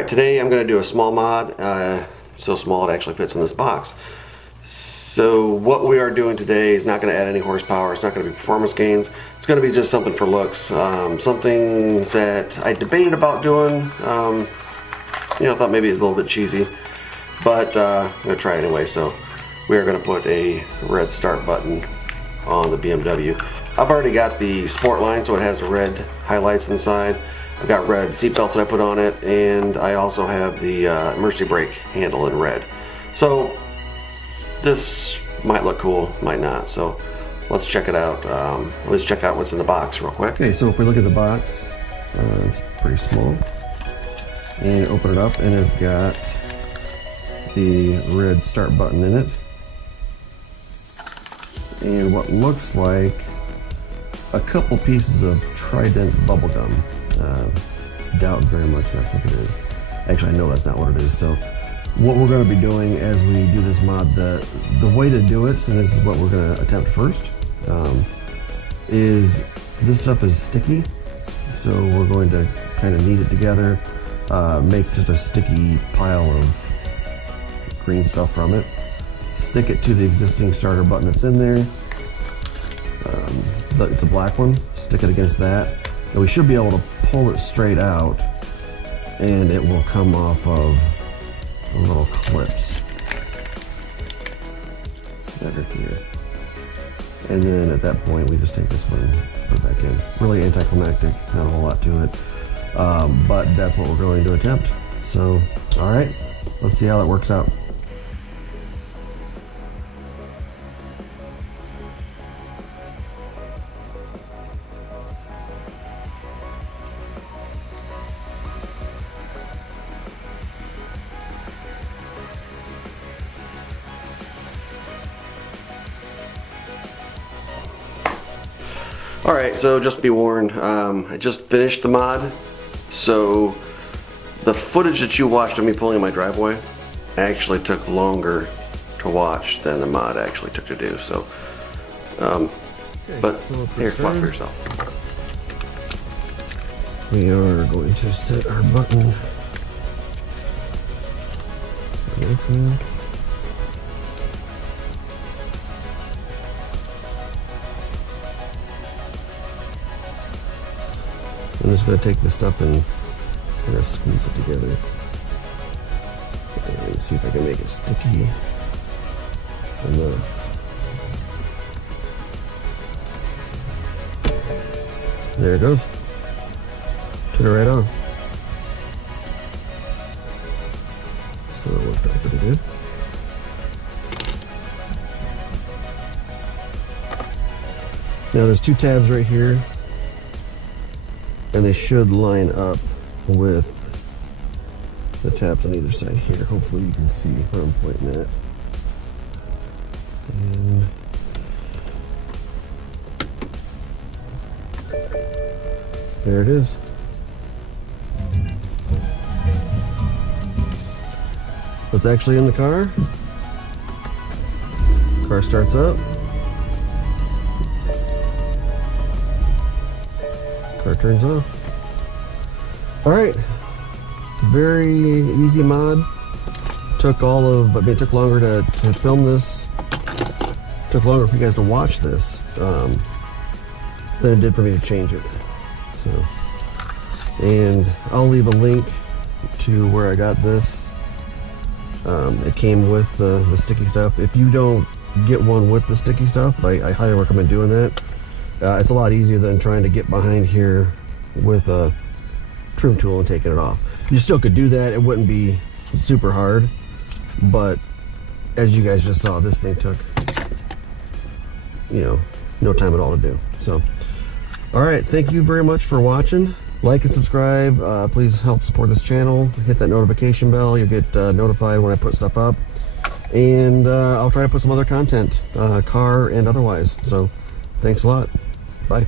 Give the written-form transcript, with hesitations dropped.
Today I'm going to do a small mod, so small it actually fits in this box. So what we are doing today is not going to add any horsepower, it's not going to be performance gains, it's going to be just something for looks, something that I debated about doing, I thought maybe it's a little bit cheesy, but I'm going to try it anyway. So we are going to put a red start button on the BMW. I've already got the sport line, so it has the red highlights inside. I've got red seat belts that I put on it, and I also have the emergency brake handle in red. So this might look cool, might not. So let's check it out. Let's check out what's in the box real quick. Okay, so if we look at the box, it's pretty small. And open it up, and it's got the red start button in it. And what looks like a couple pieces of Trident bubblegum. Doubt very much that's what it is. Actually, I know that's not what it is. So what we're going to be doing as we do this mod, the way to do it, and this is what we're going to attempt first, is this stuff is sticky. So we're going to kind of knead it together, make just a sticky pile of green stuff from it, stick it to the existing starter button that's in there. It's a black one, stick it against that. And we should be able to pull it straight out, and it will come off of the little clips that are here. And then at that point, we just take this one and put it back in. Really anticlimactic, not a whole lot to it, but that's what we're going to attempt. So, all right, let's see how that works out. Alright, so just be warned, I just finished the mod, so the footage that you watched of me pulling in my driveway actually took longer to watch than the mod actually took to do, so, but so here, watch for yourself. We are going to set our button. I'm just going to take this stuff and kind of squeeze it together and see if I can make it sticky enough. There it goes. Took it right off. So that worked out pretty good. Now there's two tabs right here, and they should line up with the tabs on either side here. Hopefully you can see where I'm pointing at. And there it is. What's actually in the car? Car starts up. Car turns off. Alright, very easy mod. Took it took longer to film this. Took longer for you guys to watch this than it did for me to change it. So, and I'll leave a link to where I got this. It came with the sticky stuff. If you don't get one with the sticky stuff, I highly recommend doing that. It's a lot easier than trying to get behind here with a trim tool and taking it off. You still could do that, it wouldn't be super hard, but as you guys just saw, this thing took, no time at all to do. So, alright, thank you very much for watching. Like and subscribe, please help support this channel. Hit that notification bell, you'll get notified when I put stuff up. And I'll try to put some other content, car and otherwise. So, thanks a lot. Bye.